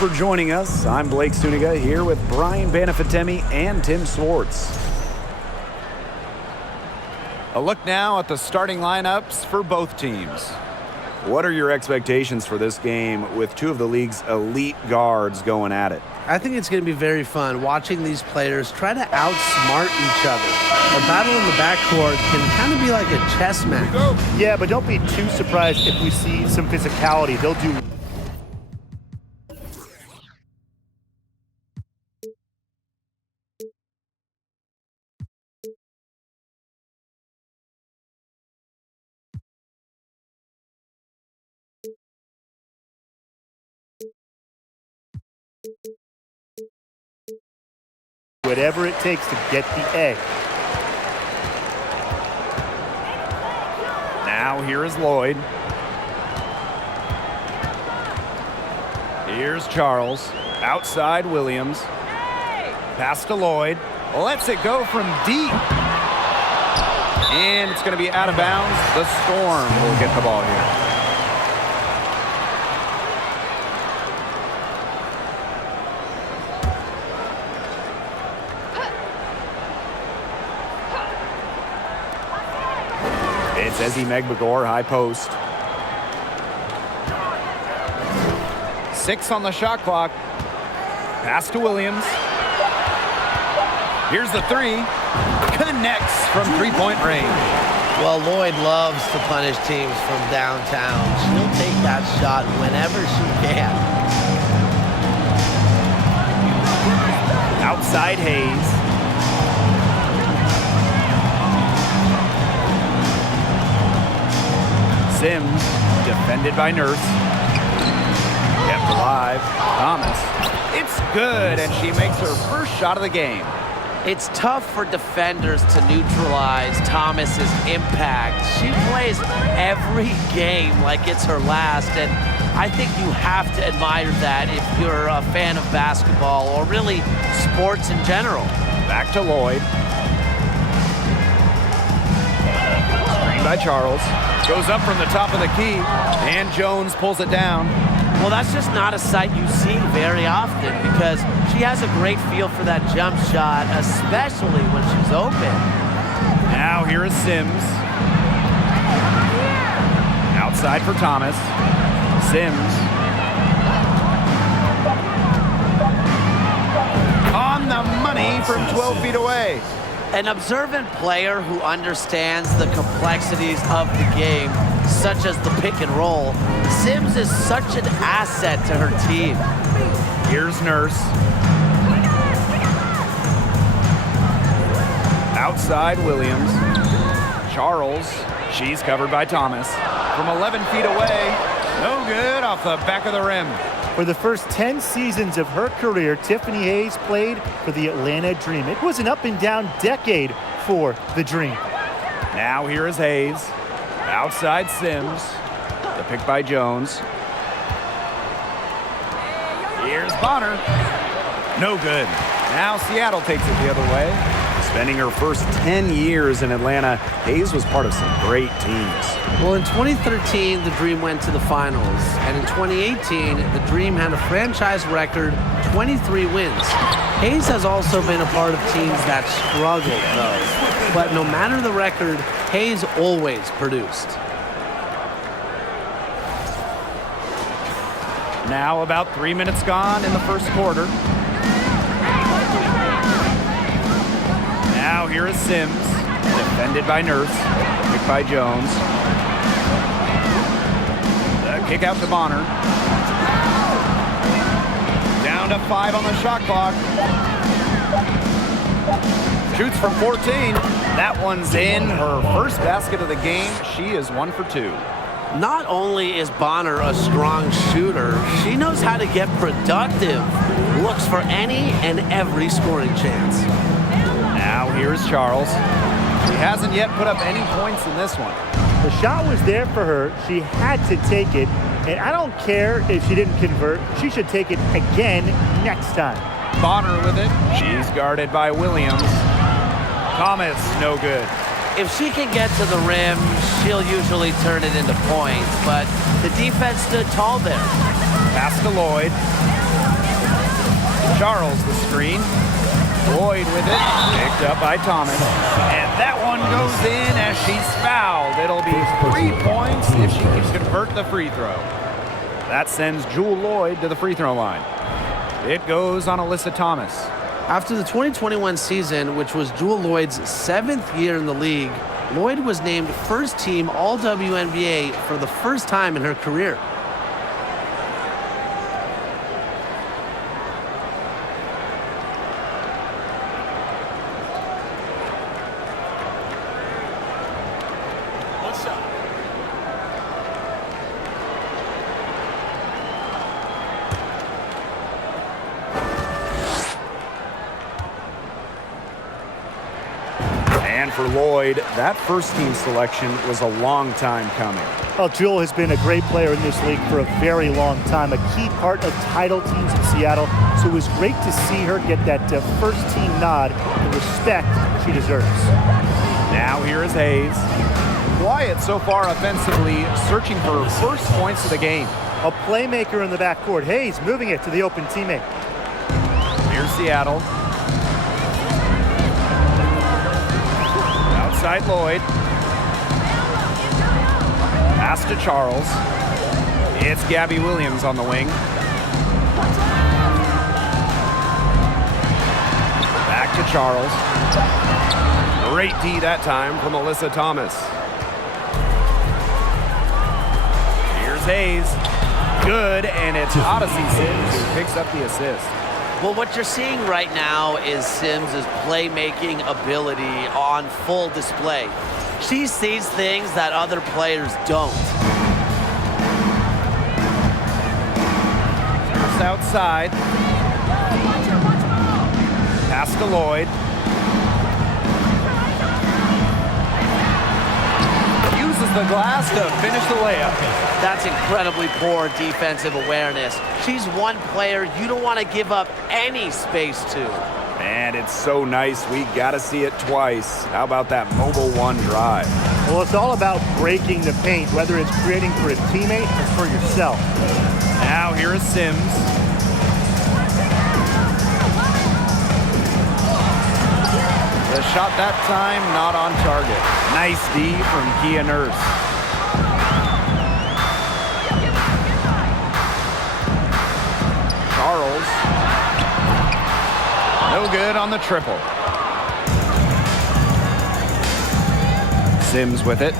for joining us. I'm Blake Suniga here with Brian Banafitemi and Tim Swartz. A look now at the starting lineups for both teams. What are your expectations for this game with two of the league's elite guards going at it? I think it's going to be very fun watching these players try to outsmart each other. A battle in the backcourt can kind of be like a chess match. Yeah, but don't be too surprised if we see some physicality. They'll do whatever it takes to get the egg. Now here is Lloyd. Here's Charles. Outside Williams. Pass to Lloyd. Lets it go from deep. And it's going to be out of bounds. The Storm will get the ball here. It's Ezzy Megbagor, high post. 6 on the shot clock. Pass to Williams. Here's the 3. Connects from three-point range. Well, Lloyd loves to punish teams from downtown. She'll take that shot whenever she can. Outside Hayes. Sims, defended by Nurse. Kept alive. Thomas. It's good, and she makes her first shot of the game. It's tough for defenders to neutralize Thomas's impact. She plays every game like it's her last, and I think you have to admire that if you're a fan of basketball or really sports in general. Back to Lloyd. Screen by Charles. Goes up from the top of the key, and Jones pulls it down. Well, that's just not a sight you see very often because she has a great feel for that jump shot, especially when she's open. Now here is Sims. Outside for Thomas. Sims. On the money from 12 feet away. An observant player who understands the complexities of the game, such as the pick and roll, Sims is such an asset to her team. Here's Nurse. Outside Williams. Charles. She's covered by Thomas. From 11 feet away. No good off the back of the rim. For the first 10 seasons of her career, Tiffany Hayes played for the Atlanta Dream. It was an up-and-down decade for the Dream. Now here is Hayes. Outside Sims. The pick by Jones. Here's Bonner. No good. Now Seattle takes it the other way. Spending her first 10 years in Atlanta, Hayes was part of some great teams. Well, in 2013, the Dream went to the finals. And in 2018, the Dream had a franchise record 23 wins. Hayes has also been a part of teams that struggled, though. But no matter the record, Hayes always produced. Now about 3 minutes gone in the first quarter. Now here is Sims, defended by Nurse, picked by Jones. The kick out to Bonner. Down to 5 on the shot clock. Shoots from 14. That one's in. Her first basket of the game. She is 1 for 2. Not only is Bonner a strong shooter, she knows how to get productive. Looks for any and every scoring chance. Now here's Charles. She hasn't yet put up any points in this one. The shot was there for her. She had to take it. And I don't care if she didn't convert. She should take it again next time. Bonner with it. She's guarded by Williams. Thomas, no good. If she can get to the rim, she'll usually turn it into points, but the defense stood tall there. Pass to Lloyd. Charles the screen. Lloyd with it, picked up by Thomas. And that one goes in as she's fouled. It'll be 3 points if she can convert the free throw. That sends Jewel Lloyd to the free throw line. It goes on Alyssa Thomas. After the 2021 season, which was Jewel Lloyd's 7th year in the league, Lloyd was named first team All-WNBA for the first time in her career. And for Lloyd, that first team selection was a long time coming. Well, Jewel has been a great player in this league for a very long time, a key part of title teams in Seattle. So it was great to see her get that first team nod, the respect she deserves. Now here is Hayes. Quiet so far offensively, searching for her first points of the game. A playmaker in the backcourt. Hayes moving it to the open teammate. Here's Seattle. Outside Lloyd. Pass to Charles. It's Gabby Williams on the wing. Back to Charles. Great D that time from Alyssa Thomas. Here's Hayes. Good, and it's Odyssey Sims who picks up the assist. Well, what you're seeing right now is Sims' playmaking ability on full display. She sees things that other players don't. Just outside. Pass to Lloyd. Uses the glass to finish the layup. That's incredibly poor defensive awareness. She's one player you don't want to give up any space to. And it's so nice, we gotta see it twice. How about that mobile one drive? Well, it's all about breaking the paint, whether it's creating for a teammate or for yourself. Now here is Sims. The shot that time, not on target. Nice D from Kia Nurse. Charles. No good on the triple. Sims with it.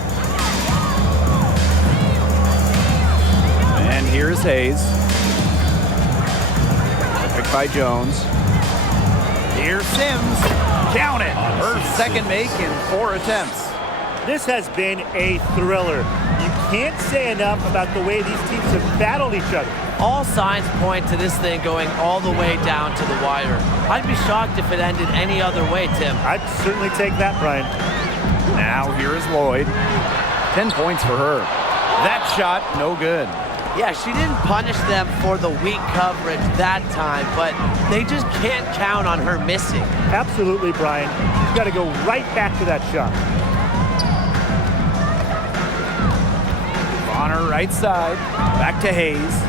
And here's Hayes. Picked by Jones. Here's Sims. Count it. Her second make in 4 attempts. This has been a thriller. You can't say enough about the way these teams have battled each other. All signs point to this thing going all the way down to the wire. I'd be shocked if it ended any other way, Tim. I'd certainly take that, Brian. Now here is Lloyd. 10 points for her. That shot, no good. Yeah, she didn't punish them for the weak coverage that time, but they just can't count on her missing. Absolutely, Brian. She's got to go right back to that shot. Bonner right side. Back to Hayes.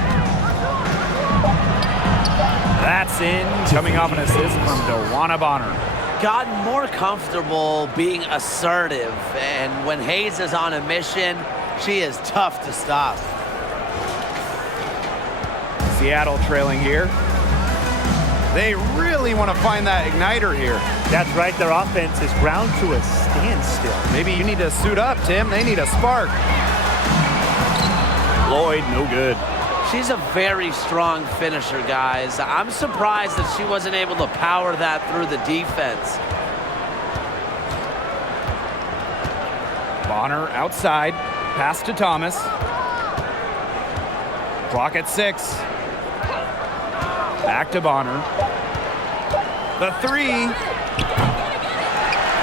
That's in. Coming off an assist from DeWanna Bonner. Gotten more comfortable being assertive, and when Hayes is on a mission, she is tough to stop. Seattle trailing here. They really want to find that igniter here. That's right, their offense is ground to a standstill. Maybe you need to suit up, Tim. They need a spark. Lloyd, no good. She's a very strong finisher, guys. I'm surprised that she wasn't able to power that through the defense. Bonner outside. Pass to Thomas. Clock at 6. Back to Bonner. The 3.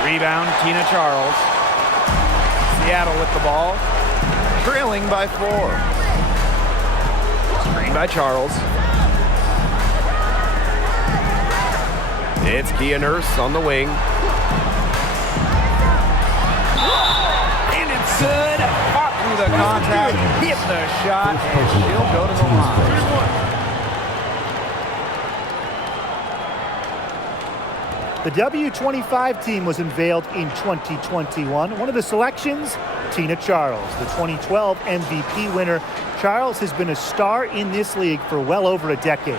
Rebound, Tina Charles. Seattle with the ball. Trailing by 4. Screen by Charles. It's Kia Nurse on the wing. And it's good. Fought through the contact. Hit the shot. And she'll go to the line. The W25 team was unveiled in 2021. One of the selections, Tina Charles, the 2012 MVP winner. Charles has been a star in this league for well over a decade.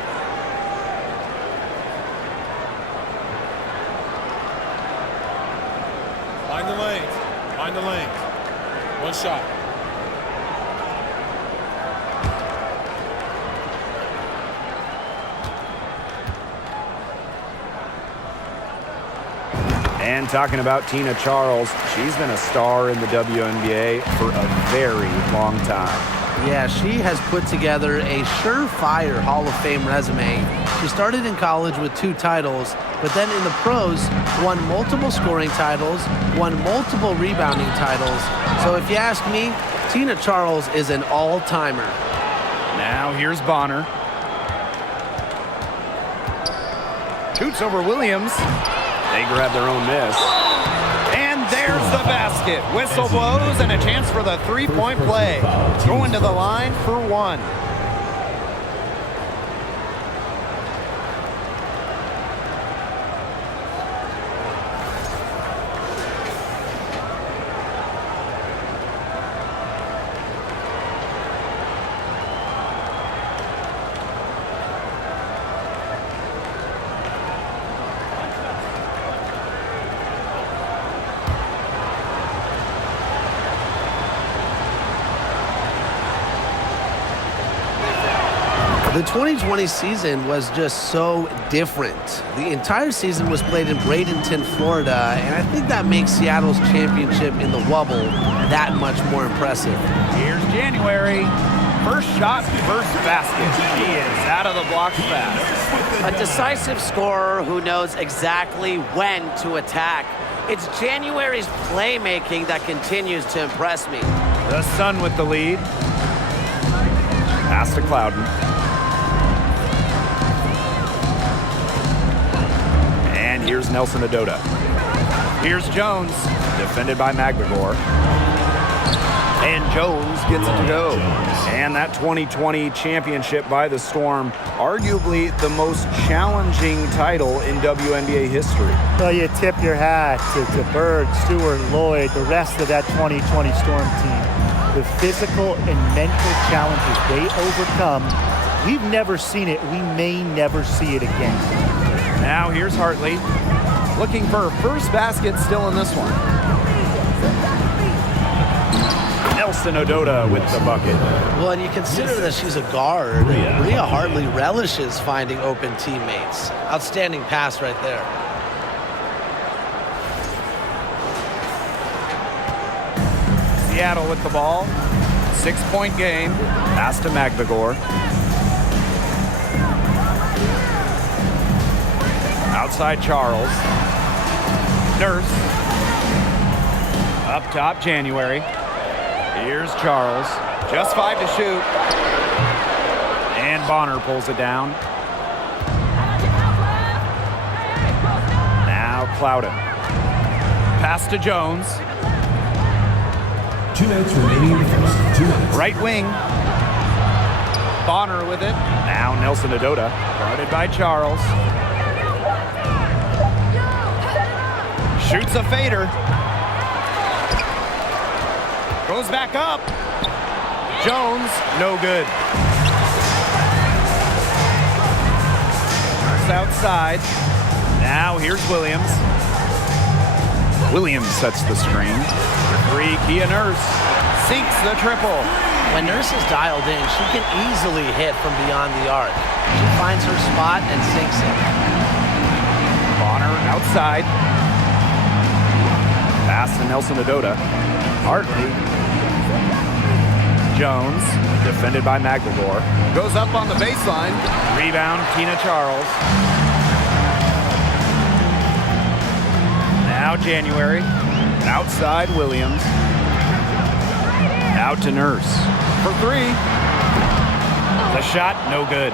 Find the lanes. Find the lanes. One shot. And talking about Tina Charles, she's been a star in the WNBA for a very long time. Yeah, she has put together a surefire Hall of Fame resume. She started in college with 2 titles, but then in the pros, won multiple scoring titles, won multiple rebounding titles. So if you ask me, Tina Charles is an all-timer. Now here's Bonner. Shoots over Williams. They grab their own miss. And there's the basket. Whistle blows and a chance for the three-point play. Going to the line for 1. The 2020 season was just so different. The entire season was played in Bradenton, Florida, and I think that makes Seattle's championship in the Wubble that much more impressive. Here's January. First shot, first basket. He is out of the blocks fast. A decisive scorer who knows exactly when to attack. It's January's playmaking that continues to impress me. The Sun with the lead. Pass to Clouden. And here's Nelson Adota. Here's Jones, defended by McGregor. And Jones gets it to go. And that 2020 championship by the Storm, arguably the most challenging title in WNBA history. Well, you tip your hat to Bird, Stewart, Lloyd, the rest of that 2020 Storm team. The physical and mental challenges they overcome, we've never seen it. We may never see it again. Now here's Hartley, looking for her first basket still in this one. Nelson Adota with the bucket. Well, and you consider that she's a guard. Rhea Hartley relishes finding open teammates. Outstanding pass right there. Seattle with the ball. 6-point game. Pass to McGregor. Outside Charles. Nurse. Up top January. Here's Charles. Just 5 to shoot. And Bonner pulls it down. Now Clouden. Pass to Jones. 2 minutes remaining in the first. 2 minutes. Right wing. Bonner with it. Now Nelson Adota. Guarded by Charles. Shoots a fader. Goes back up. Jones, no good. Outside. Now here's Williams. Williams sets the screen. Three, Kia Nurse sinks the triple. When Nurse is dialed in, she can easily hit from beyond the arc. She finds her spot and sinks it. Bonner outside. Pass to Nelson Adota. Hartley. Jones, defended by McGregor. Goes up on the baseline. Rebound, Tina Charles. Now January. Outside Williams. Out to Nurse. For 3. The shot, no good.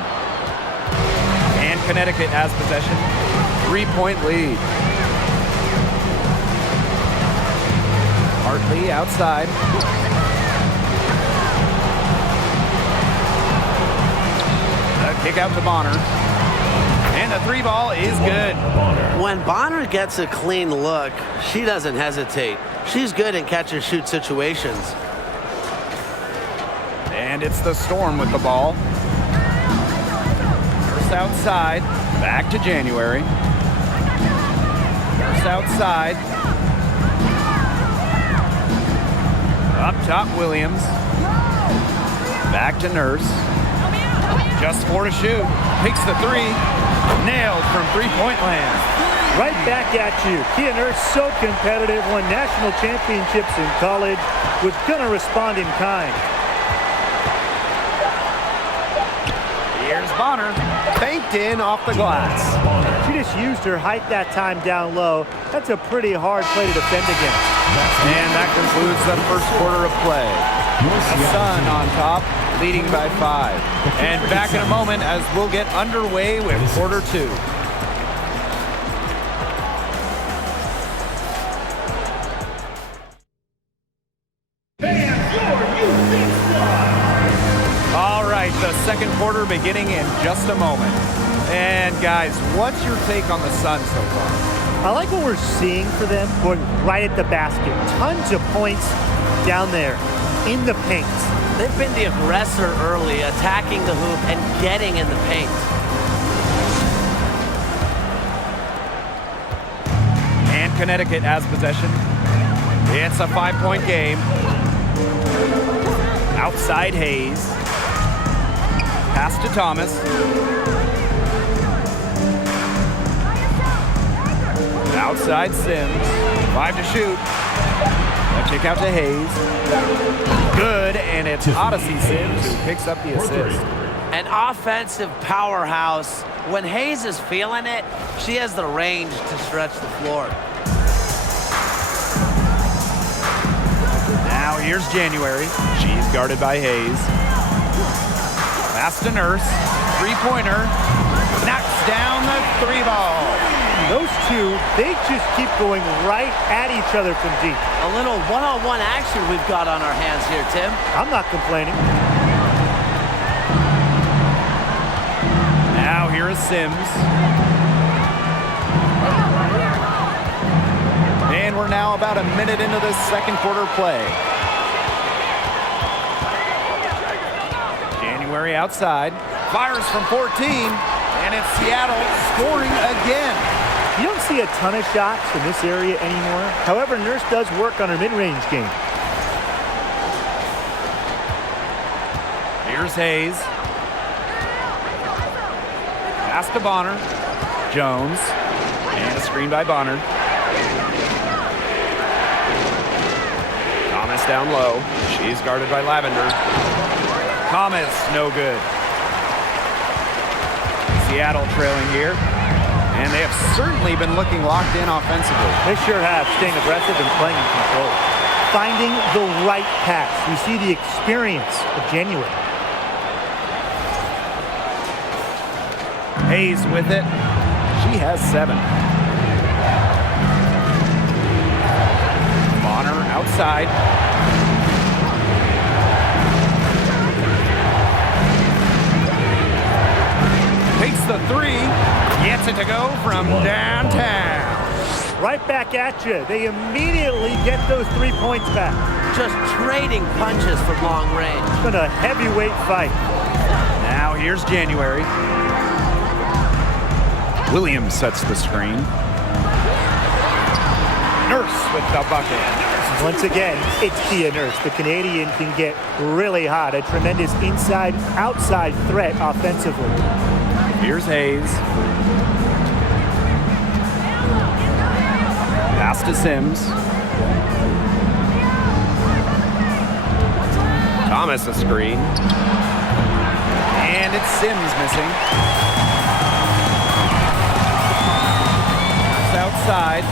And Connecticut has possession. 3-point lead. Hartley outside. A kick out to Bonner. And the three ball is good. When Bonner gets a clean look, she doesn't hesitate. She's good in catch-and-shoot situations. And it's the Storm with the ball. First outside, back to January. First outside. Up top, Williams. Back to Nurse. Just 4 to shoot. Takes the three. Nailed from three-point land. Right back at you. Kia Nurse, so competitive, won national championships in college, was going to respond in kind. Here's Bonner. Banked in off the glass. She just used her height that time down low. That's a pretty hard play to defend against. And that concludes the first quarter of play. The Sun on top, leading by 5. And back in a moment as we'll get underway with quarter 2. All right, the second quarter beginning in just a moment. And guys, what's your take on the Sun so far? I like what we're seeing for them, going right at the basket. Tons of points down there in the paint. They've been the aggressor early, attacking the hoop and getting in the paint. And Connecticut has possession. It's a 5-point game. Outside Hayes. Pass to Thomas. Outside Sims. 5 to shoot. A kick out to Hayes. Good, and it's Odyssey Sims who picks up the assist. An offensive powerhouse. When Hayes is feeling it, she has the range to stretch the floor. Now here's January. She's guarded by Hayes. Pass to Nurse. Three-pointer. Knocks down the three ball. Those two, they just keep going right at each other from deep. A little one-on-one action we've got on our hands here, Tim. I'm not complaining. Now here is Sims. And we're now about a minute into this second quarter play. January outside. Fires from 14. And it's Seattle scoring again. You don't see a ton of shots in this area anymore. However, Nurse does work on her mid-range game. Here's Hayes. Pass to Bonner. Jones. And a screen by Bonner. Thomas down low. She's guarded by Lavender. Thomas, no good. Seattle trailing here. And they have certainly been looking locked in offensively. They sure have, staying aggressive and playing in control. Finding the right pass. You see the experience of January. Hayes with it. She has 7. Bonner outside. Takes the three. Gets it to go from downtown. Right back at you. They immediately get those 3 points back. Just trading punches from long range. It's been a heavyweight fight. Now here's January. Williams sets the screen. Nurse with the bucket. Once again, it's Kia Nurse. The Canadian can get really hot. A tremendous inside-outside threat offensively. Here's Hayes. Pass to Sims. Thomas a screen. And it's Sims missing. It's outside.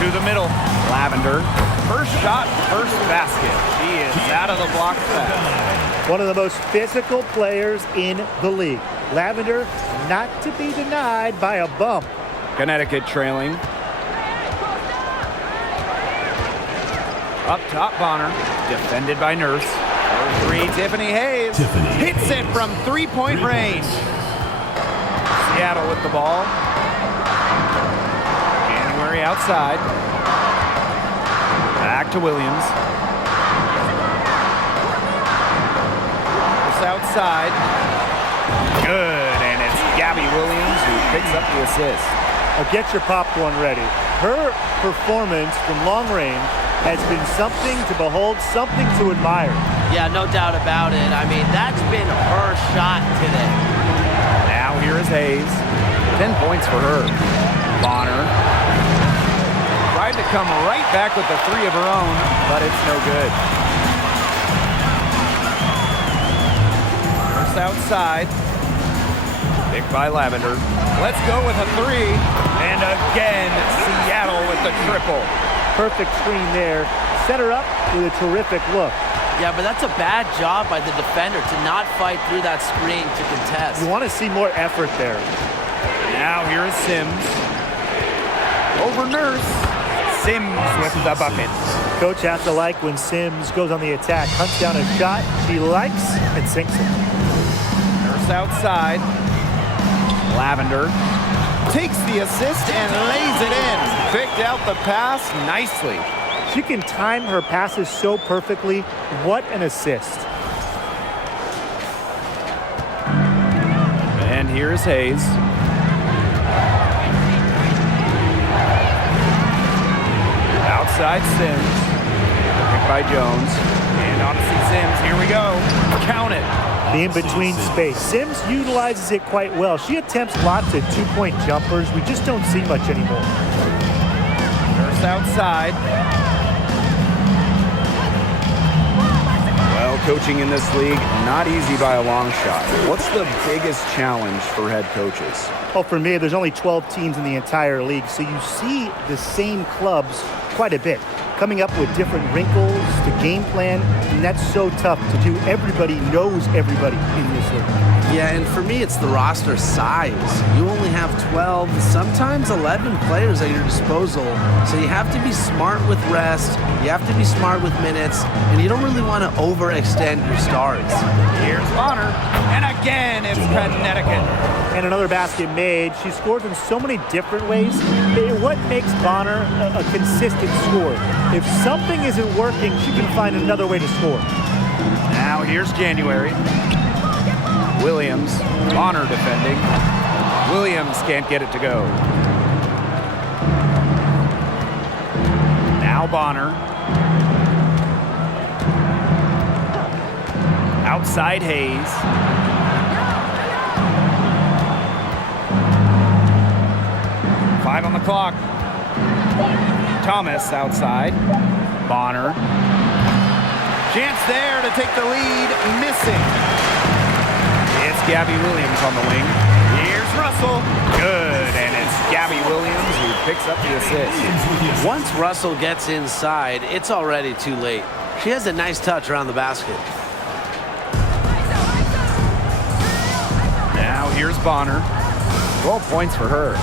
To the middle. Lavender. First shot, first basket. She is out of the block fast. One of the most physical players in the league. Lavender, not to be denied by a bump. Connecticut trailing. Up top, Bonner. Defended by Nurse. Three, Tiffany Hayes Tiffany hits it Hayes. from three-point range. Seattle with the ball. January outside. Back to Williams. This outside. Good, and it's Gabby Williams who picks up the assist. Now get your popcorn ready. Her performance from long range has been something to behold, something to admire. Yeah, no doubt about it. I mean, that's been her shot today. Now here is Hayes. 10 points for her. Bonner tried to come right back with the three of her own, but it's no good. First outside. Picked by Lavender. Let's go with a three. And again, Seattle with the triple. Perfect screen there. Set her up with a terrific look. Yeah, but that's a bad job by the defender to not fight through that screen to contest. You want to see more effort there. Now here is Sims. Over Nurse. Sims with the bucket. Coach has to like when Sims goes on the attack, hunts down a shot she likes and sinks it. Nurse outside. Lavender takes the assist and lays it in. Picked out the pass nicely. She can time her passes so perfectly. What an assist. And here is Hayes. Outside Sims. Picked by Jones. And on to Sims. Here we go. Count it. The in-between space. Sims utilizes it quite well. She attempts lots of two-point jumpers. We just don't see much anymore. First outside. Well, coaching in this league, not easy by a long shot. What's the biggest challenge for head coaches? Oh, for me, there's only 12 teams in the entire league, so you see the same clubs quite a bit, coming up with different wrinkles to game plan, and that's so tough to do. Everybody knows everybody in this league. Yeah, and for me, it's the roster size. You only have 12, sometimes 11 players at your disposal, so you have to be smart with rest, you have to be smart with minutes, and you don't really want to overextend your stars. Here's Bonner, and again it's Connecticut. And another basket made. She scores in so many different ways. What makes Bonner a consistent scorer? If something isn't working, she can find another way to score. Now here's January. Williams, Bonner defending. Williams can't get it to go. Now Bonner. Outside Hayes. Five on the clock. Thomas outside. Bonner. Chance there to take the lead. Missing. It's Gabby Williams on the wing. Here's Russell. Good. And it's Gabby Williams who picks up the assist. Once Russell gets inside, it's already too late. She has a nice touch around the basket. Now here's Bonner. 12 points for her.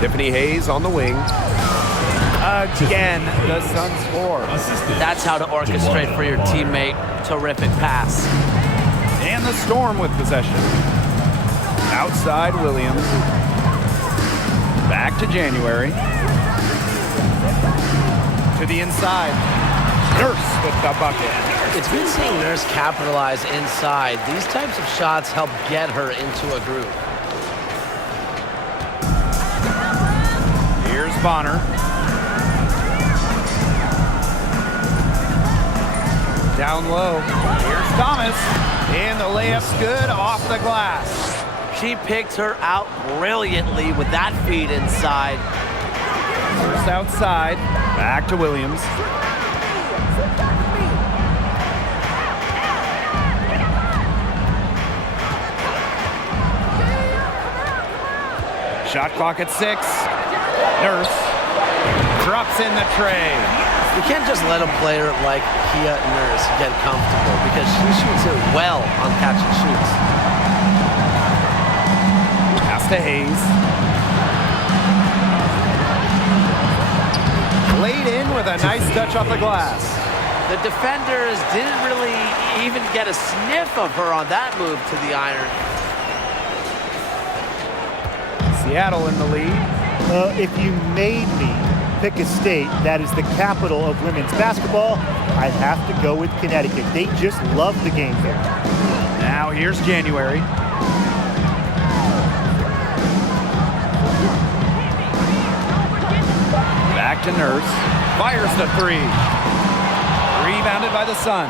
Tiffany Hayes on the wing. Again, the Suns score. That's how to orchestrate for your teammate. Terrific pass. And the Storm with possession. Outside Williams. Back to January. To the inside. Nurse with the bucket. It's been seeing Nurse capitalize inside. These types of shots help get her into a groove. Here's Bonner. Down low. Here's Thomas. And the layup's good off the glass. She picked her out brilliantly with that feed inside. First outside. Back to Williams. Shot clock at 6. Nurse drops in the tray. You can't just let a player like Kia Nurse get comfortable because she shoots it well on catch and shoots. Pass to Hayes. with a nice touch off the glass. The defenders didn't really even get a sniff of her on that move to the iron. Seattle in the lead. If you made me pick a state that is the capital of women's basketball, I'd have to go with Connecticut. They just love the game here. Now here's January. Back to Nurse. Fires the three. Rebounded by the Sun.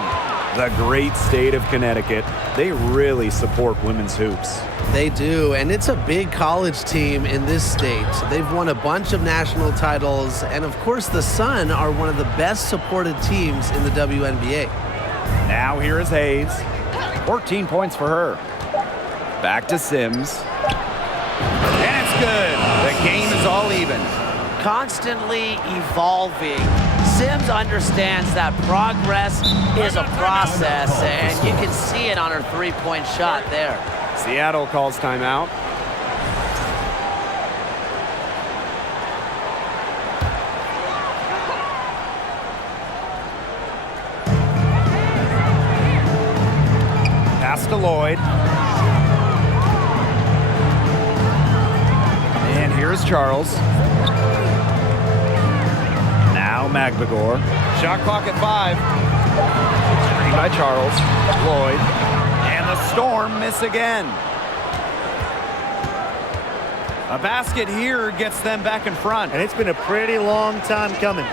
The great state of Connecticut. They really support women's hoops. They do, and it's a big college team in this state. They've won a bunch of national titles, and of course the Sun are one of the best supported teams in the WNBA. Now here is Hayes. 14 points for her. Back to Sims. And it's good. The game is all even. Constantly evolving. Sims understands that progress is a process, and you can see it on her three-point shot there. Seattle calls timeout. Pass to Lloyd. And here's Charles. Now Magbagor. Shot clock at 5. Screen by Charles. Lloyd. And the Storm miss again. A basket here gets them back in front. And it's been a pretty long time coming.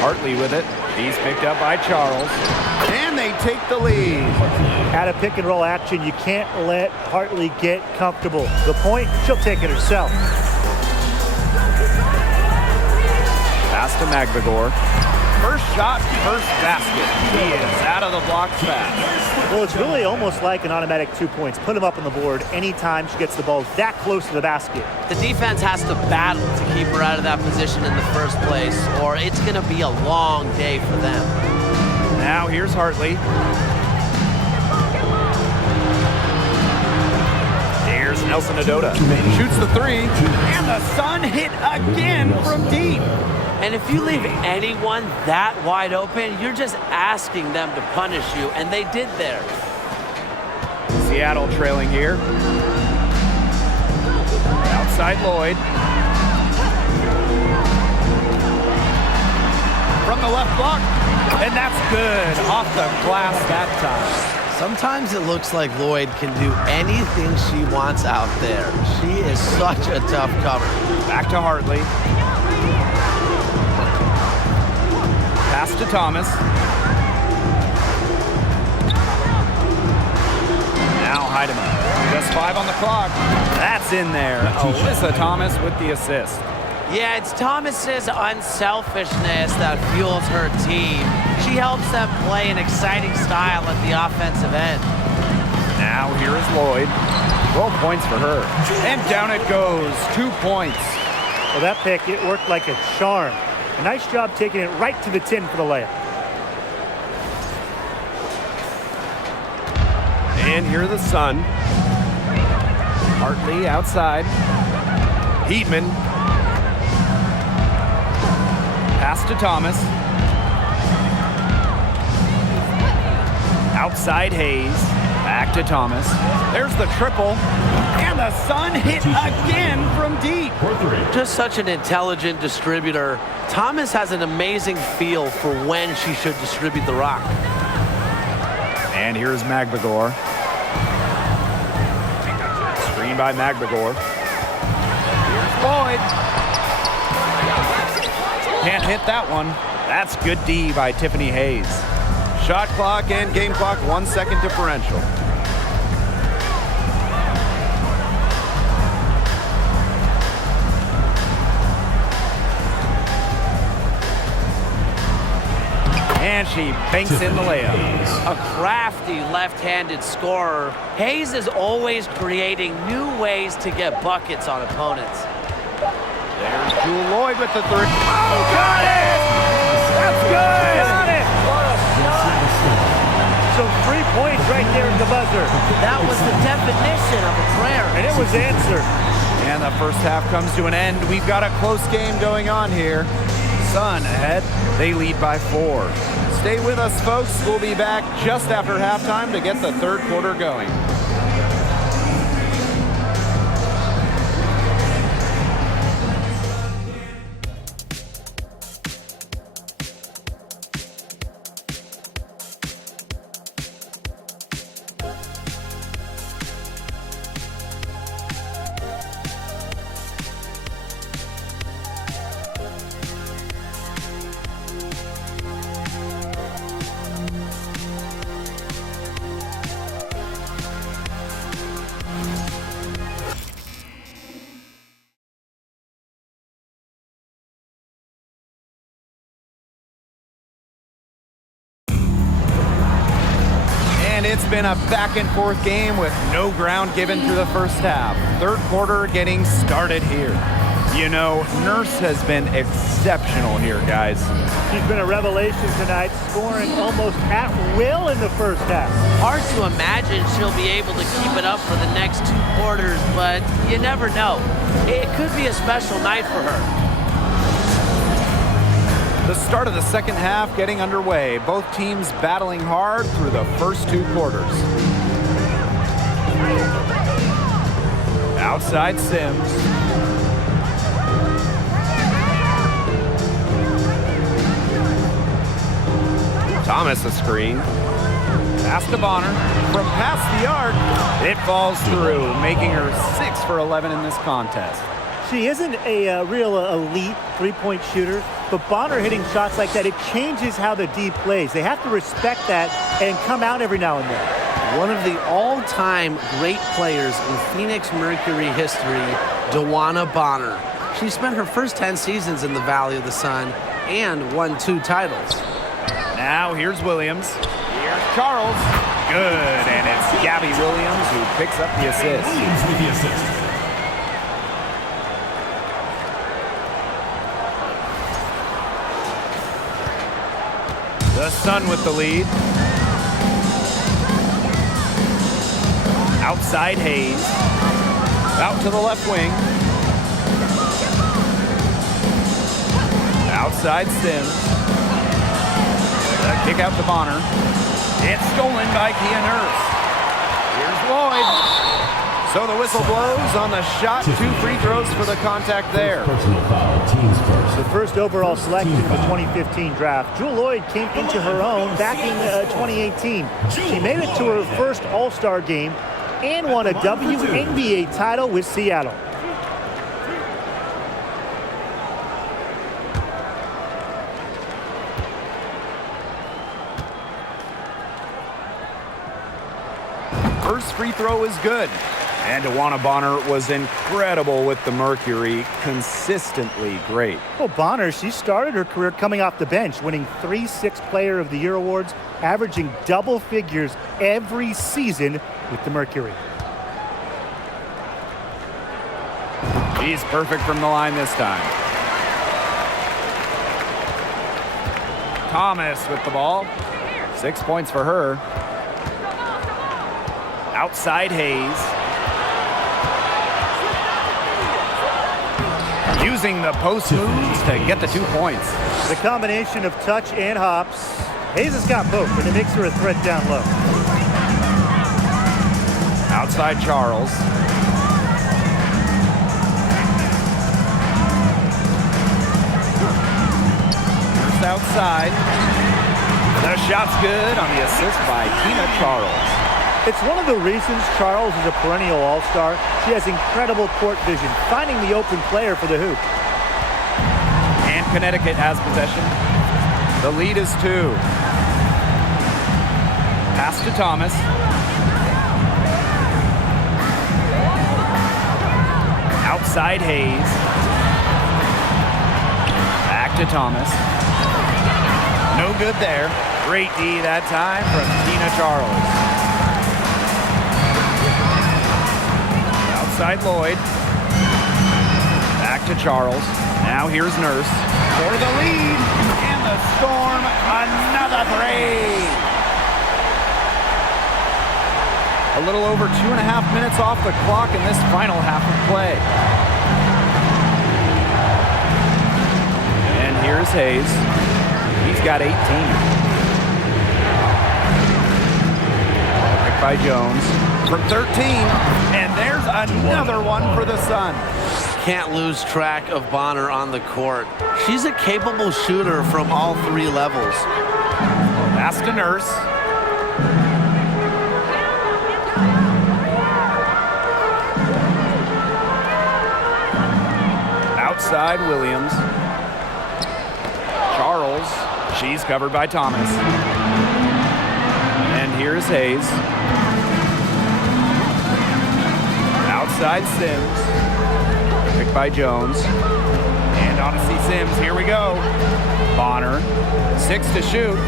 Hartley with it. He's picked up by Charles. And they take the lead. Out of pick and roll action, you can't let Hartley get comfortable. The point, she'll take it herself. Pass to Magbagor. First shot, first basket. He is out of the blocks fast. Well, it's really almost like an automatic 2 points. Put him up on the board anytime she gets the ball that close to the basket. The defense has to battle to keep her out of that position in the first place, or it's going to be a long day for them. Now here's Hartley. Here's Nelson Adota. Shoots the three, and the Sun hit again from deep. And if you leave anyone that wide open, you're just asking them to punish you, and they did there. Seattle trailing here. Outside Lloyd. From the left block, and that's good. Off the glass that time. Sometimes it looks like Lloyd can do anything she wants out there. She is such a tough cover. Back to Hartley. Pass to Thomas. Now Heidemann. Just 5 on the clock. That's in there. Alyssa Thomas with the assist. Yeah, it's Thomas's unselfishness that fuels her team. She helps them play an exciting style at the offensive end. Now here is Lloyd. 12 points for her. And down it goes. 2 points. Well, that pick, it worked like a charm. A nice job taking it right to the tin for the layup. And here the Sun. Hartley outside. Heatman. Pass to Thomas. Outside Hayes. Back to Thomas. There's the triple. And the Sun hit again from deep. Just such an intelligent distributor. Thomas has an amazing feel for when she should distribute the rock. And here's Magbagor. Screen by Magbagor. Here's Lloyd. Can't hit that one. That's good D by Tiffany Hayes. Shot clock and game clock 1 second differential. And she banks in the layup. A crafty left-handed scorer. Hayes is always creating new ways to get buckets on opponents. There's Jewel Lloyd with the three. Oh, got it! That's good! Got it! So 3 points right there at the buzzer. That was the definition of a prayer. And it was answered. And the first half comes to an end. We've got a close game going on here. Sun ahead. They lead by 4. Stay with us, folks. We'll be back just after halftime to get the third quarter going. And it's been a back and forth game with no ground given through the first half. Third quarter getting started here. You know, Nurse has been exceptional here, guys. She's been a revelation tonight, scoring almost at will in the first half. Hard to imagine she'll be able to keep it up for the next 2 quarters, but you never know. It could be a special night for her. The start of the second half getting underway. Both teams battling hard through the first 2 quarters. Outside Sims. Thomas a screen. Pass to Bonner. From past the arc, it falls through, making her 6 for 11 in this contest. She isn't a real elite three-point shooter, but Bonner hitting shots like that, it changes how the D plays. They have to respect that and come out every now and then. One of the all-time great players in Phoenix Mercury history, DeWanna Bonner. She spent her first 10 seasons in the Valley of the Sun and won 2 titles. Now here's Williams. Here's Charles. Good, and it's Gabby Williams who picks up the assist. Williams with the assist. The Sun with the lead. Outside Hayes. Out to the left wing. Outside Sims. The kick out to Bonner. It's stolen by Kia Nurse. Here's Lloyd. So the whistle blows on the shot. 2 free throws for the contact there. Personal foul, teams first. The first overall selection in the 2015 draft. Jewel Lloyd came into her own back in 2018. She made it to her first All-Star game and won a WNBA title with Seattle. First free throw is good. And DeWanna Bonner was incredible with the Mercury, consistently great. Well, Bonner, she started her career coming off the bench, winning 3 Sixth Player of the Year awards, averaging double figures every season with the Mercury. She's perfect from the line this time. Thomas with the ball. 6 points for her. Outside Hayes. Using the post moves to get the 2 points. The combination of touch and hops. Hayes has got both, and it makes her a threat down low. Outside Charles. First outside. The shot's good on the assist by Tina Charles. It's one of the reasons Charles is a perennial all-star. She has incredible court vision, finding the open player for the hoop. And Connecticut has possession. The lead is 2. Pass to Thomas. Outside Hayes. Back to Thomas. No good there. Great D that time from Tina Charles. Outside Lloyd. Back to Charles. Now here's Nurse for the lead. And the Storm, another 3. A little over 2.5 minutes off the clock in this final half of play. And here's Hayes. He's got 18. Picked by Jones from 13. And there's another one for the Sun. Can't lose track of Bonner on the court. She's a capable shooter from all 3 levels. Pass to Nurse. Outside Williams. Charles. She's covered by Thomas. And here's Hayes. Outside Sims. Picked by Jones. And on to see Sims. Here we go. Bonner. 6 to shoot.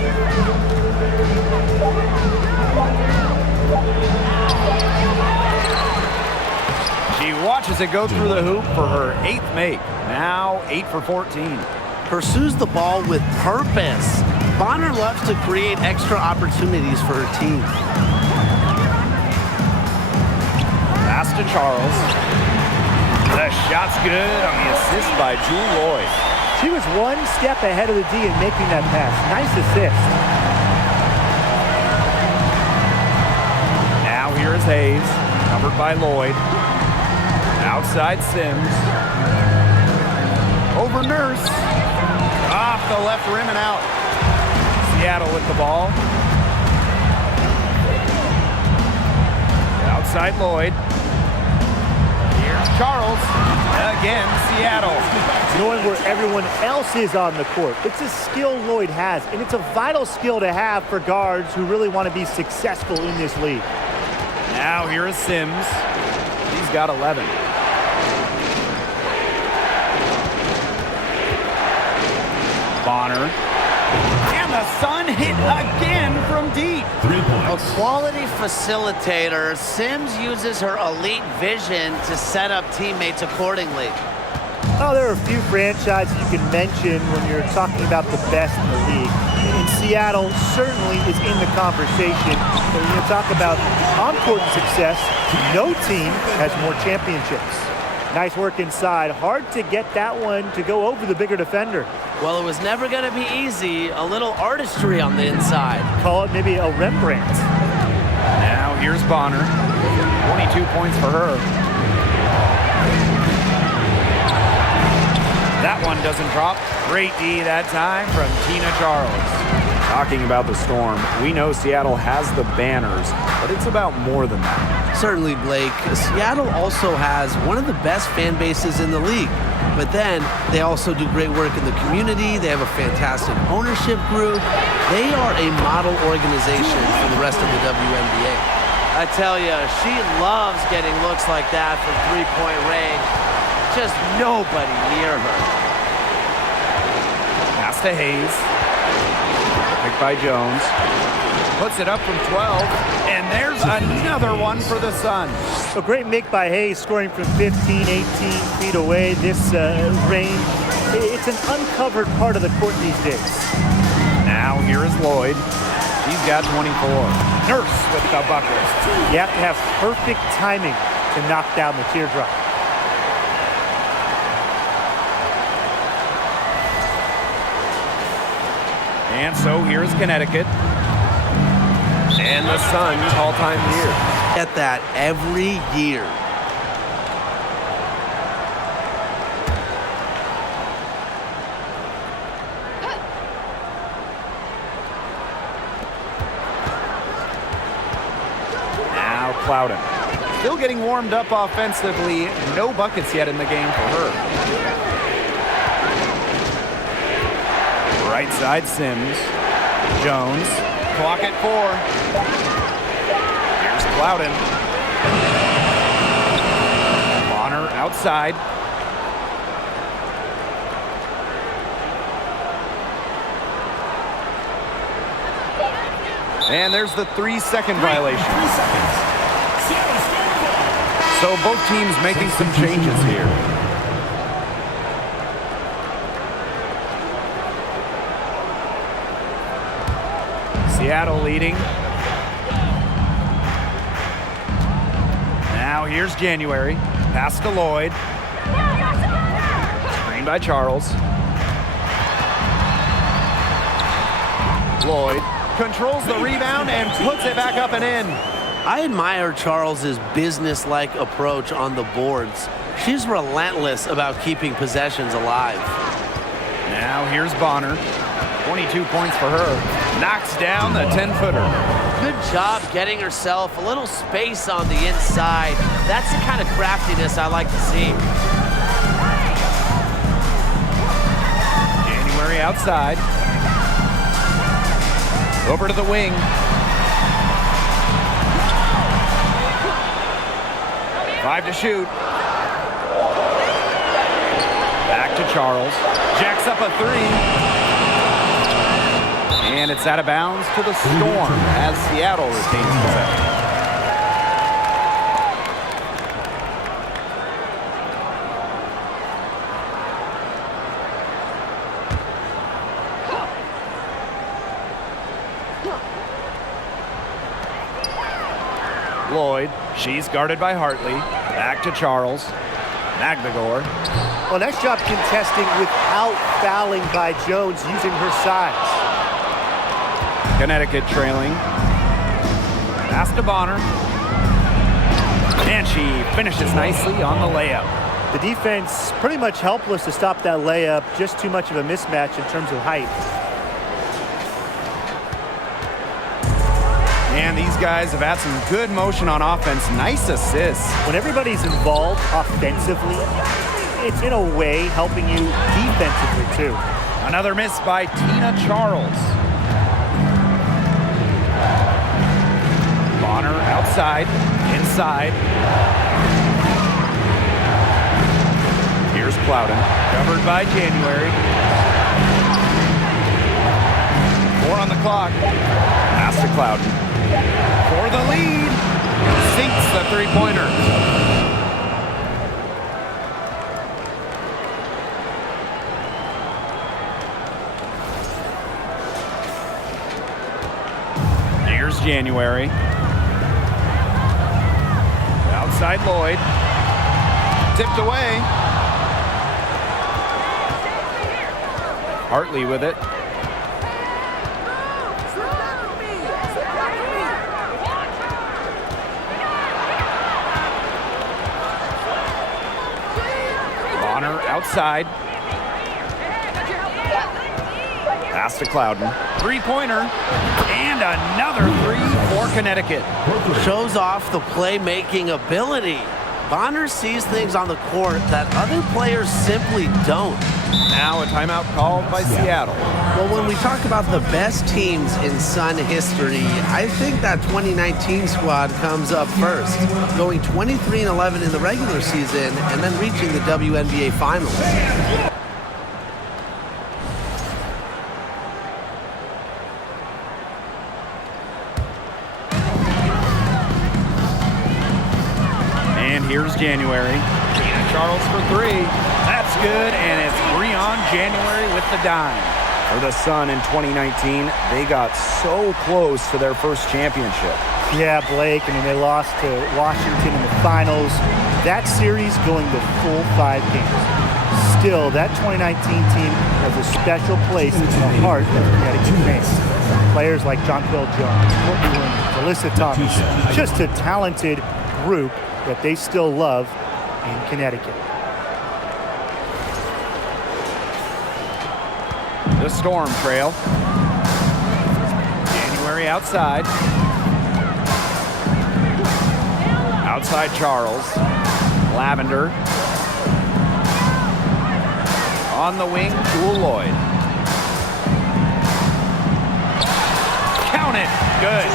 She watches it go through the hoop for her 8th make. Now 8 for 14. Pursues the ball with purpose. Bonner loves to create extra opportunities for her team. Pass to Charles. The shot's good on the assist by Jewel Lloyd. She was 1 step ahead of the D in making that pass. Nice assist. Now here's Hayes, covered by Lloyd. Outside Sims. Over Nurse. Off the left rim and out. Seattle with the ball. Outside Lloyd. Here's Charles. Again, Seattle. Knowing where everyone else is on the court. It's a skill Lloyd has, and it's a vital skill to have for guards who really want to be successful in this league. Now here is Sims. He's got 11. Bonner. And the Sun hit again from deep. 3 A points. quality facilitator, Sims uses her elite vision to set up teammates accordingly. Oh, there are a few franchises you can mention when you're talking about the best in the league. And Seattle certainly is in the conversation. When you talk about on-court success, no team has more championships. Nice work inside. Hard to get that one to go over the bigger defender. Well, it was never going to be easy. A little artistry on the inside. Call it maybe a Rembrandt. Now here's Bonner. 22 points for her. That one doesn't drop. Great D that time from Tina Charles. Talking about the Storm, we know Seattle has the banners, but it's about more than that. Certainly, Blake. Seattle also has one of the best fan bases in the league. But then they also do great work in the community. They have a fantastic ownership group. They are a model organization for the rest of the WNBA. I tell you, she loves getting looks like that from three-point range. Just nobody near her. Pass to Hayes. Picked by Jones. Puts it up from 12. And there's another one for the Sun. A great make by Hayes, scoring from 15, 18 feet away. This range, it's an uncovered part of the court these days. Now here is Lloyd. He's got 24. Nurse with the bucket. You have to have perfect timing to knock down the teardrop. And so here's Connecticut. And the Sun's all-time year. Get that every year. Now Plowden. Still getting warmed up offensively. No buckets yet in the game for her. Right side Sims. Jones. Clock at 4. Here's Plowden. Bonner outside. And there's the 3-second violation. 3 seconds. Seattle scoreboard. So both teams making some changes here. Seattle leading. Now here's January. Pass to Lloyd. Screen by Charles. Lloyd controls the rebound and puts it back up and in. I admire Charles's business-like approach on the boards. She's relentless about keeping possessions alive. Now here's Bonner. 22 points for her. Knocks down the 10-footer. Good job getting herself a little space on the inside. That's the kind of craftiness I like to see. January outside. Over to the wing. Five to shoot. Back to Charles. Jacks up a three. And it's out of bounds to the Storm as Seattle retains possession. Lloyd, she's guarded by Hartley. Back to Charles. Magdagor. Well, nice job contesting without fouling by Jones using her size. Connecticut trailing. Pass to Bonner. And she finishes nicely on the layup. The defense pretty much helpless to stop that layup. Just too much of a mismatch in terms of height. And these guys have had some good motion on offense. Nice assists. When everybody's involved offensively, it's in a way helping you defensively too. Another miss by Tina Charles. Bonner outside, inside. Here's Plowden, covered by January. 4 on the clock. Pass to Plowden. For the lead. Sinks the three-pointer. Here's January. Outside Lloyd. Tipped away. Hartley with it. Bonner outside. Pass to Clouden. Three-pointer. And another three for Connecticut. Shows off the playmaking ability. Bonner sees things on the court that other players simply don't. Now a timeout called by Seattle. Well, when we talk about the best teams in Sun history, I think that 2019 squad comes up first, going 23-11 in the regular season and then reaching the WNBA Finals. And here's January. Tina Charles for three. That's good, and it's 3 on January with the dime. For the Sun in 2019, they got so close to their first championship. Yeah, Blake, I mean, they lost to Washington in the finals. That series going the full 5 games. Still, that 2019 team has a special place in the heart of Connecticut fans. Players like Jonquil Jones, Courtney Williams, Alyssa Thomas, just a talented group that they still love in Connecticut. The Storm trail. January outside. Outside Charles. Lavender. On the wing, Jewel Lloyd. Count it. Good.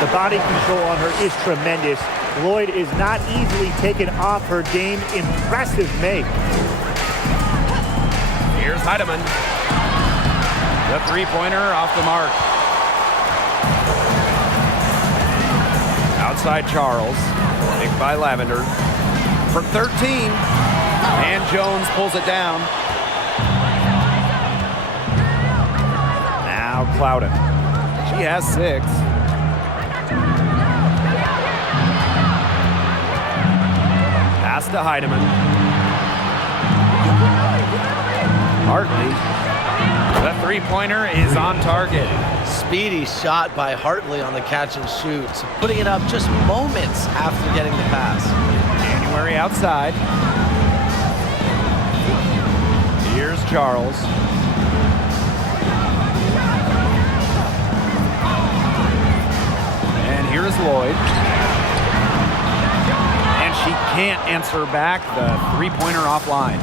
The body control on her is tremendous. Lloyd is not easily taken off her game. Impressive make. Here's Heidemann. The three-pointer off the mark. Outside Charles. Picked by Lavender. For 13. And Jones pulls it down. Now Clouden. She has 6. to Heidemann. Hartley. The three-pointer is on target. Speedy shot by Hartley on the catch and shoot, putting it up just moments after getting the pass. January outside. Here's Charles. And here's Lloyd. And she can't answer back the three-pointer offline.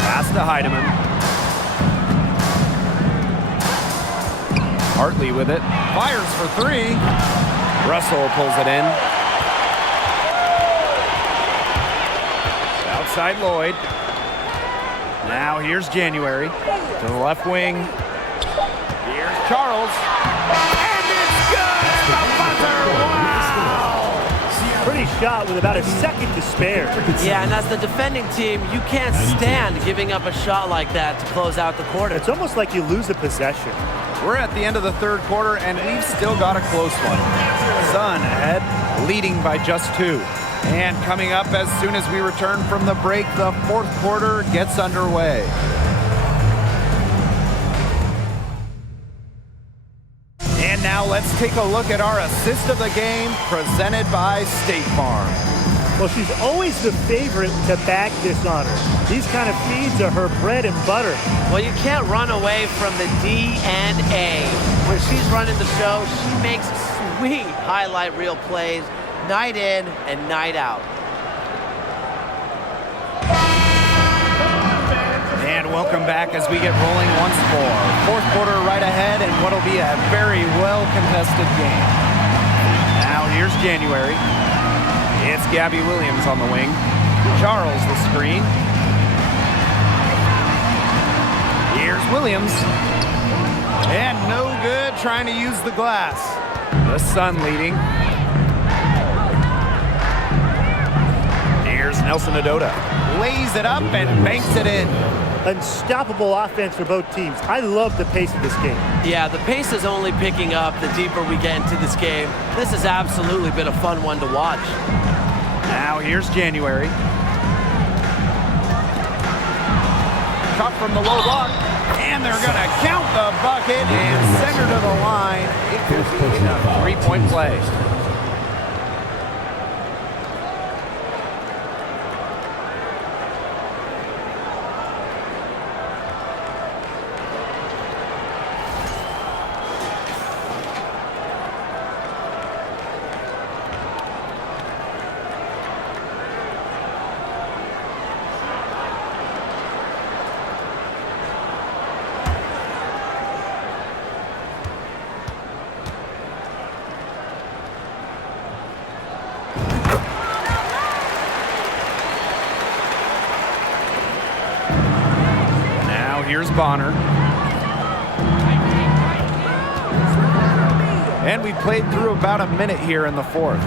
Pass to Heidemann. Hartley with it. Fires for three. Russell pulls it in. Outside Lloyd. Now here's January to the left wing. Here's Charles. And it's good! The buzzer! Wow! Pretty shot with about a second to spare. Yeah, and as the defending team, you can't stand giving up a shot like that to close out the quarter. It's almost like you lose a possession. We're at the end of the third quarter, and we've still got a close one. Sun ahead, leading by just 2. And coming up as soon as we return from the break, the fourth quarter gets underway. And now let's take a look at our assist of the game, presented by State Farm. Well, she's always the favorite to bag this honor. These kind of feeds are her bread and butter. Well, you can't run away from the DNA. When she's running the show, she makes sweet highlight reel plays, night in and night out. And welcome back as we get rolling once more. Fourth quarter right ahead, and what'll be a very well-contested game. Now here's January. It's Gabby Williams on the wing. Charles the screen. Here's Williams. And no good trying to use the glass. The Sun leading. Here's Nelson Adota. Lays it up and banks it in. Unstoppable offense for both teams. I love the pace of this game. Yeah, the pace is only picking up the deeper we get into this game. This has absolutely been a fun one to watch. Now here's January. Shot from the low block, and they're going to count the bucket and send her to the line. It will be a three-point play. Here's Bonner. And we played through about a minute here in the fourth.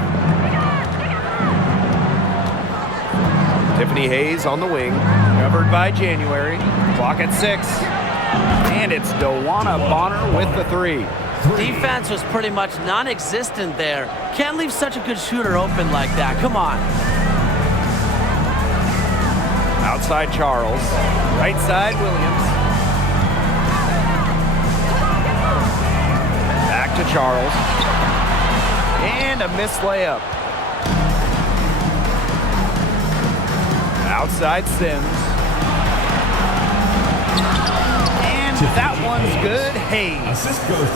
Tiffany Hayes on the wing, covered by January. Clock at 6. And it's DeWanna Bonner with the 3. Defense was pretty much non-existent there. Can't leave such a good shooter open like that. Come on. Outside Charles. Right side Williams. Back to Charles. And a missed layup. Outside Sims. And that one's good. Hayes.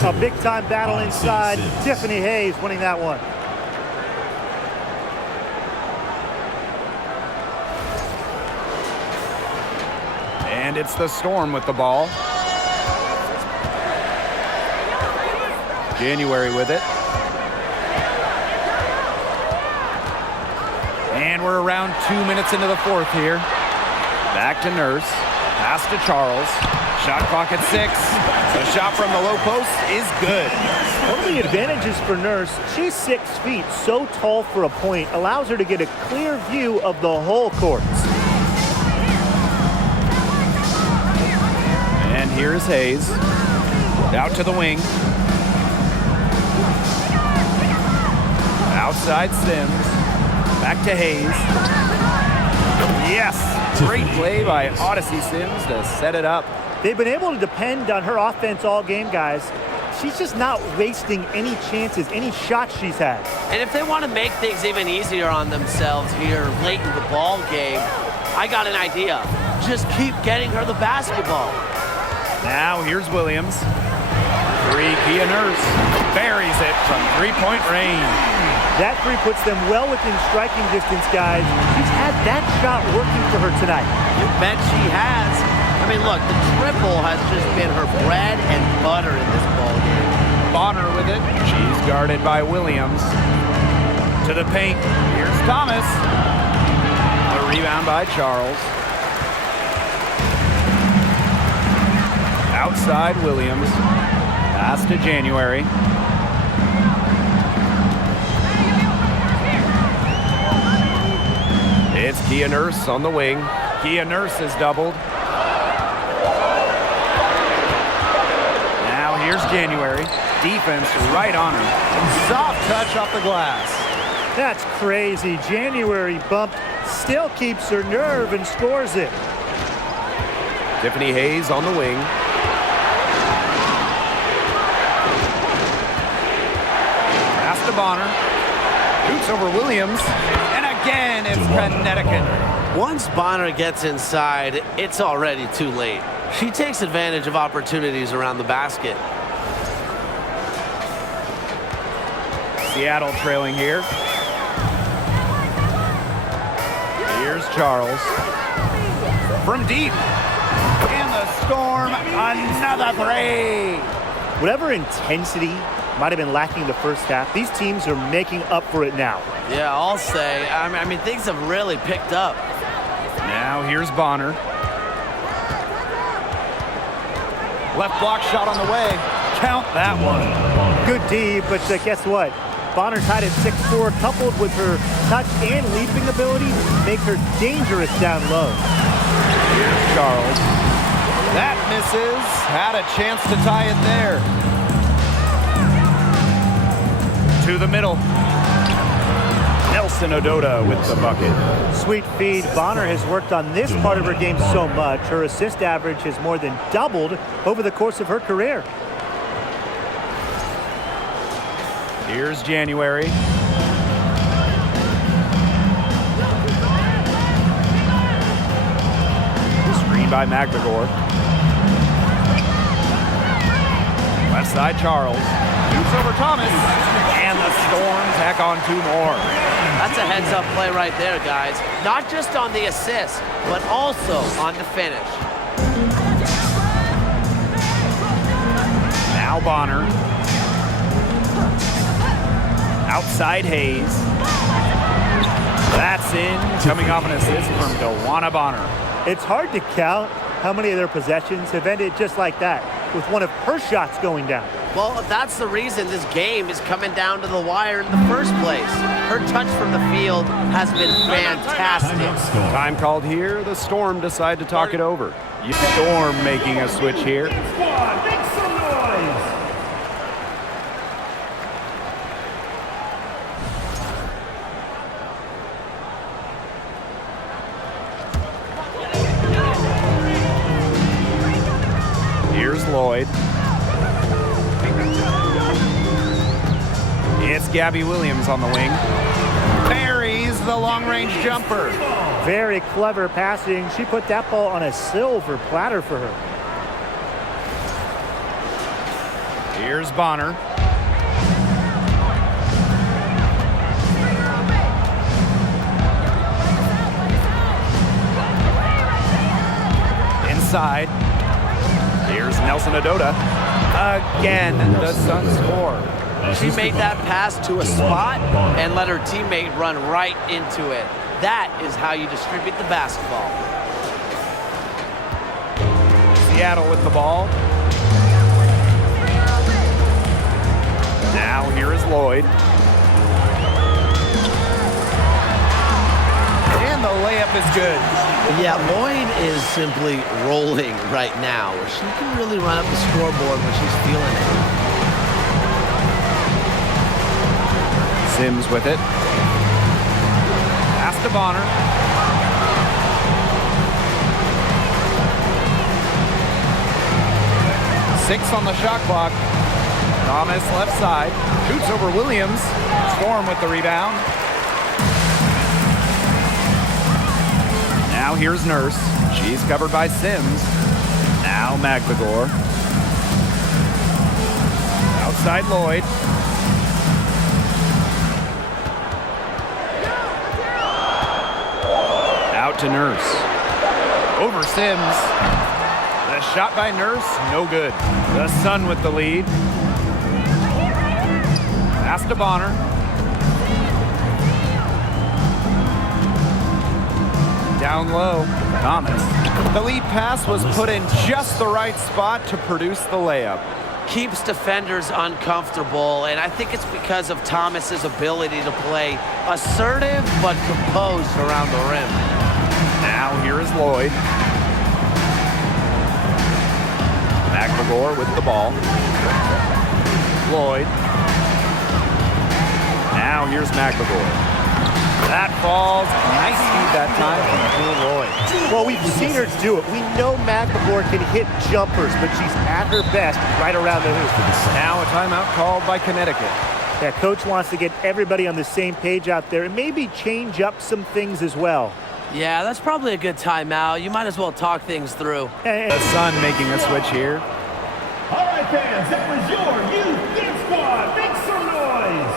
A big-time battle inside. Tiffany Hayes winning that one. And it's the Storm with the ball. January with it. And we're around 2 minutes into the fourth here. Back to Nurse. Pass to Charles. Shot clock at 6. The shot from the low post is good. One of the advantages for Nurse, she's 6 feet, so tall for a point, allows her to get a clear view of the whole court. And here's Hayes. Out to the wing. Outside Sims. Back to Hayes. Yes! Great play by Odyssey Sims to set it up. They've been able to depend on her offense all game, guys. She's just not wasting any chances, any shots she's had. And if they want to make things even easier on themselves here late in the ball game, I got an idea. Just keep getting her the basketball. Now here's Williams. Three, Kia Nurse buries it from three-point range. That three puts them well within striking distance, guys. She's had that shot working for her tonight. You bet she has. I mean, look, the triple has just been her bread and butter in this ball game. Bonner with it. She's guarded by Williams. To the paint. Here's Thomas. The rebound by Charles. Outside Williams. Pass to January. It's Kia Nurse on the wing. Kia Nurse is doubled. Now here's January. Defense right on her. Soft touch off the glass. That's crazy. January bump still keeps her nerve and scores it. Tiffany Hayes on the wing. Pass to Bonner. Shoots over Williams. And again, it's Connecticut. Once Bonner gets inside, it's already too late. She takes advantage of opportunities around the basket. Seattle trailing here. Here's Charles. From deep. And the Storm, another three. Whatever intensity might have been lacking in the first half, these teams are making up for it now. Yeah, I'll say. I mean, things have really picked up. Now here's Bonner. Left block shot on the way. Count that one. Good D, but guess what? Bonner tied at 6'4", coupled with her touch and leaping ability, make her dangerous down low. Here's Charles. That misses. Had a chance to tie it there. To the middle. Nelson Ododa with the bucket. Sweet feed. Bonner has worked on this part of her game so much. Her assist average has more than doubled over the course of her career. Here's January. Screen by McGregor. Left side Charles. Shoots over Thomas. And the Storm tack on two more. That's a heads-up play right there, guys. Not just on the assist, but also on the finish. Now Bonner. Outside Hayes. That's in. Coming off an assist from Dewana Bonner. It's hard to count how many of their possessions have ended just like that, with one of her shots going down. Well, that's the reason this game is coming down to the wire in the first place. Her touch from the field has been fantastic. Time called here. The Storm decide to talk it over. Storm making a switch here. Squad, make some noise. Here's Lloyd. It's Gabby Williams on the wing. Buries the long-range jumper. Very clever passing. She put that ball on a silver platter for her. Here's Bonner. Inside. Here's Nelson Ododa. Again, the Suns score. She made that pass to a spot and let her teammate run right into it. That is how you distribute the basketball. Seattle with the ball. Now here is Lloyd. And the layup is good. Yeah, Lloyd is simply rolling right now. She can really run up the scoreboard when she's feeling it. Sims with it. to Bonner. Six on the shot clock. Thomas left side. Shoots over Williams. Storm with the rebound. Now here's Nurse. She's covered by Sims. Now McLegore. Outside Lloyd. Out to Nurse. Over Sims. The shot by Nurse, no good. The Sun with the lead. Pass to Bonner. Down low, Thomas. The lead pass was put in just the right spot to produce the layup. Keeps defenders uncomfortable, and I think it's because of Thomas's ability to play assertive but composed around the rim. Now here is Lloyd. McLegore with the ball. Lloyd. Now here's McLegore. That falls. Nice feed that time from Jewel Lloyd. Well, we've seen her do it. We know McLegore can hit jumpers, but she's at her best right around the hoop. Now a timeout called by Connecticut. Yeah, coach wants to get everybody on the same page out there and maybe change up some things as well. Yeah, that's probably a good timeout. You might as well talk things through. The Sun making a switch here. All right, fans, that was your youth dance squad. Make some noise.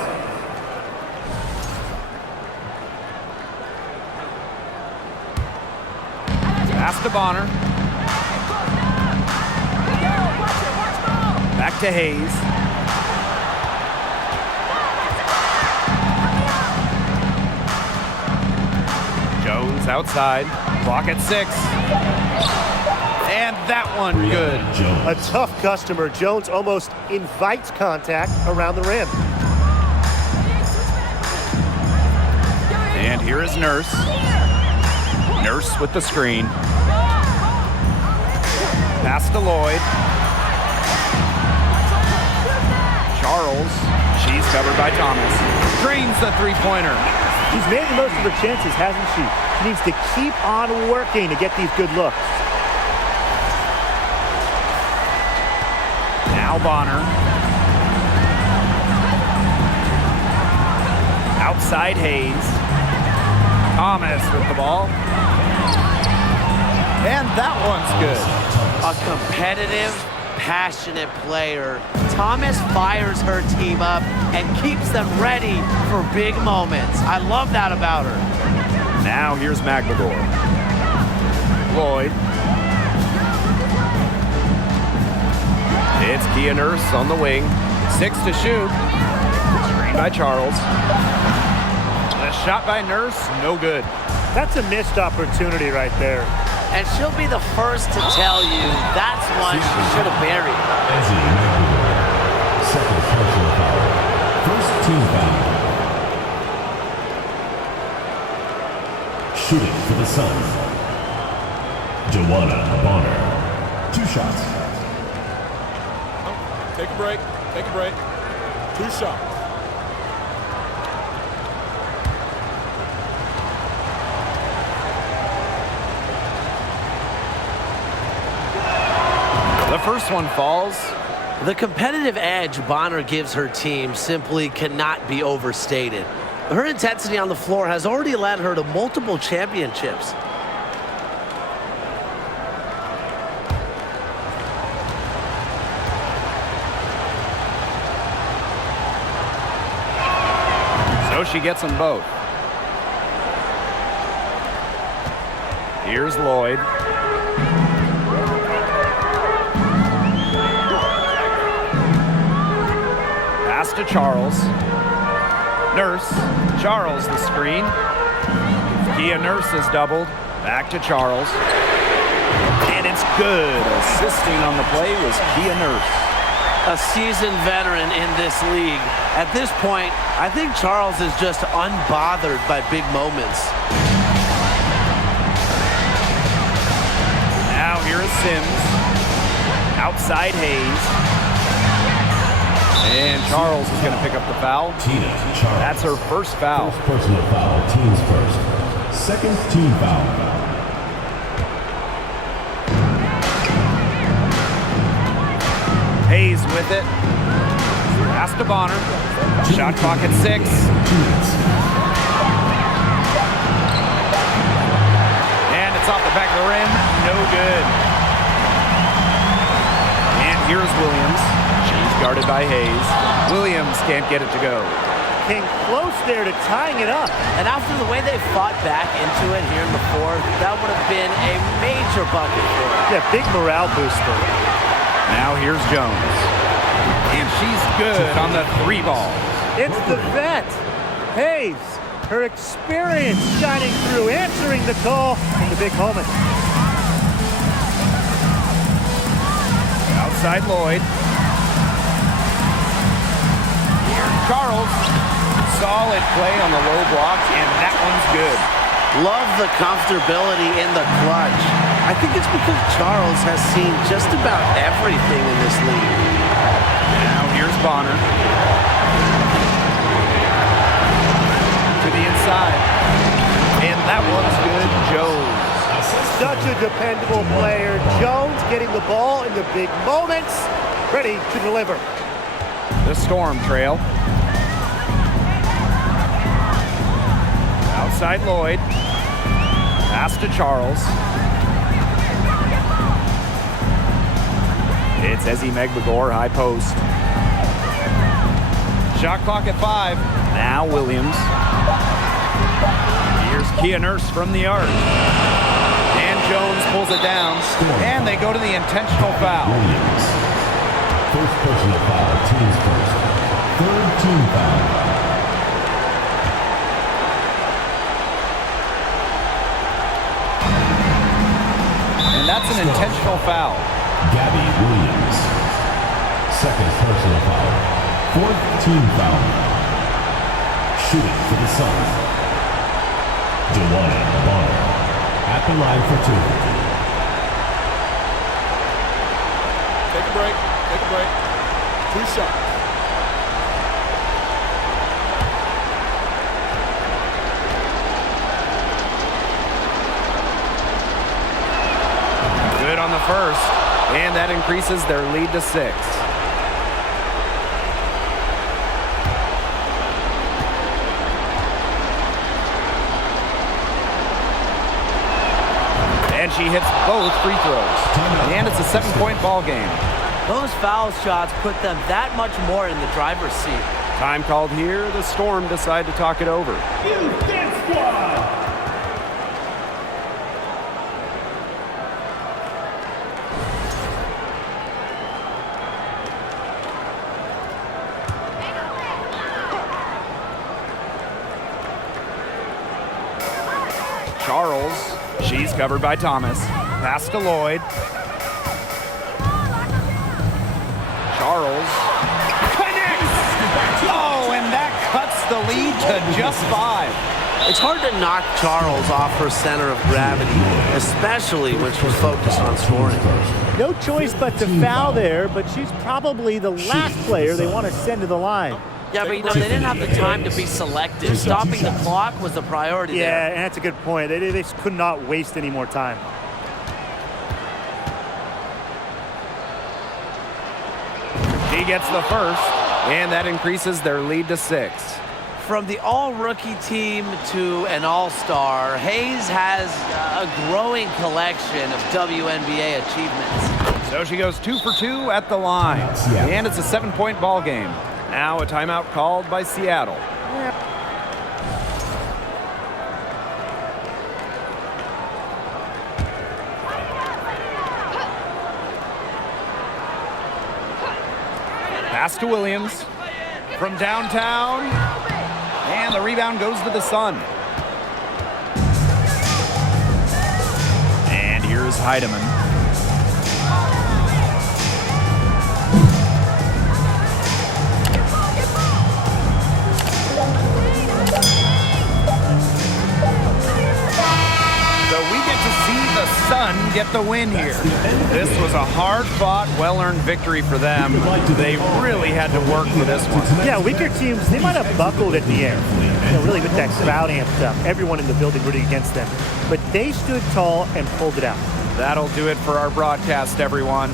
Pass to Bonner. Back to Hayes. Jones outside. Clock at 6. And that one good. A tough customer. Jones almost invites contact around the rim. And here is Nurse. Nurse with the screen. Pass to Lloyd. Charles. She's covered by Thomas. Drains the three-pointer. She's made the most of her chances, hasn't she? She needs to keep on working to get these good looks. Now Bonner. Outside Hayes. Thomas with the ball. And that one's good. A competitive, passionate player. Thomas fires her team up and keeps them ready for big moments. I love that about her. Now here's McLegore. Lloyd. It's Kia Nurse on the wing. 6 to shoot. Screen by Charles. The shot by Nurse, no good. That's a missed opportunity right there. And she'll be the first to tell you that's one she should have buried. Second personal foul. First team foul. Shooting for the Suns. Joanna Bonner. 2 shots. Take a break. Take a break. 2 shots. The first one falls. The competitive edge Bonner gives her team simply cannot be overstated. Her intensity on the floor has already led her to multiple championships. So she gets them both. Here's Lloyd. Pass to Charles. Nurse. Charles the screen. Kia Nurse is doubled. Back to Charles. And it's good. Assisting on the play was Kia Nurse. A seasoned veteran in this league. At this point, I think Charles is just unbothered by big moments. Now here is Sims. Outside Hayes. And Charles is going to pick up the foul. Tina Charles. That's her first foul. First personal foul. Team's first. Second team foul. Hayes with it. Pass to Bonner. Shot clock at 6. 2 minutes. And it's off the back of the rim. No good. And here's Williams. She's guarded by Hayes. Williams can't get it to go. Came close there to tying it up. And after the way they fought back into it here in the fourth, that would have been a major bucket for them. Yeah, big morale booster. Now here's Jones. And she's good on the 3 ball. It's the vet, Hayes. Her experience shining through, answering the call in the big moment. Outside Lloyd. Here's Charles. Solid play on the low block, and that one's good. Love the comfortability in the clutch. I think it's because Charles has seen just about everything in this league. Now here's Bonner. To the inside. And that one's good. Jones. Such a dependable player. Jones getting the ball in the big moments, ready to deliver. The Storm trail. Outside Lloyd. Pass to Charles. It's Ezzie Megbagor, high post. Shot clock at 5. Now Williams. Here's Kia Nurse from the arc. And Jones pulls it down. And they go to the intentional foul. Williams. First personal foul, team's first. Third team foul. And that's an intentional foul. Gabby Williams. Second personal foul. Fourth team foul. Shooting for the Suns. DeWanna Bonner. At the line for 2. Take a break. Take a break. 2 shots. Good on the first. And that increases their lead to 6. And she hits both free throws. And it's a 7-point ball game. Those foul shots put them that much more in the driver's seat. Time called here. The Storm decide to talk it over. Youth Dance Squad. Charles, she's covered by Thomas. Pass to Lloyd. Charles connects! Oh, and that cuts the lead to just 5. It's hard to knock Charles off her center of gravity, especially when she's focused on scoring. No choice but to foul there, but she's probably the last player they want to send to the line. Yeah, but you know, they didn't have the time to be selective. Stopping the clock was the priority there. Yeah, and that's a good point. They just could not waste any more time. He gets the first, and that increases their lead to 6. From the all-rookie team to an all-star, Hayes has a growing collection of WNBA achievements. So she goes 2 for 2 at the line, and it's a 7-point ball game. Now a timeout called by Seattle. Pass to Williams from downtown, and the rebound goes to the Sun. And here's Heidemann. The Sun get the win here. This was a hard-fought, well-earned victory for them. They really had to work for this one. Yeah, weaker teams, they might have buckled at the end. really with that crowd amped up, everyone in the building rooting against them. But they stood tall and pulled it out. That'll do it for our broadcast, everyone.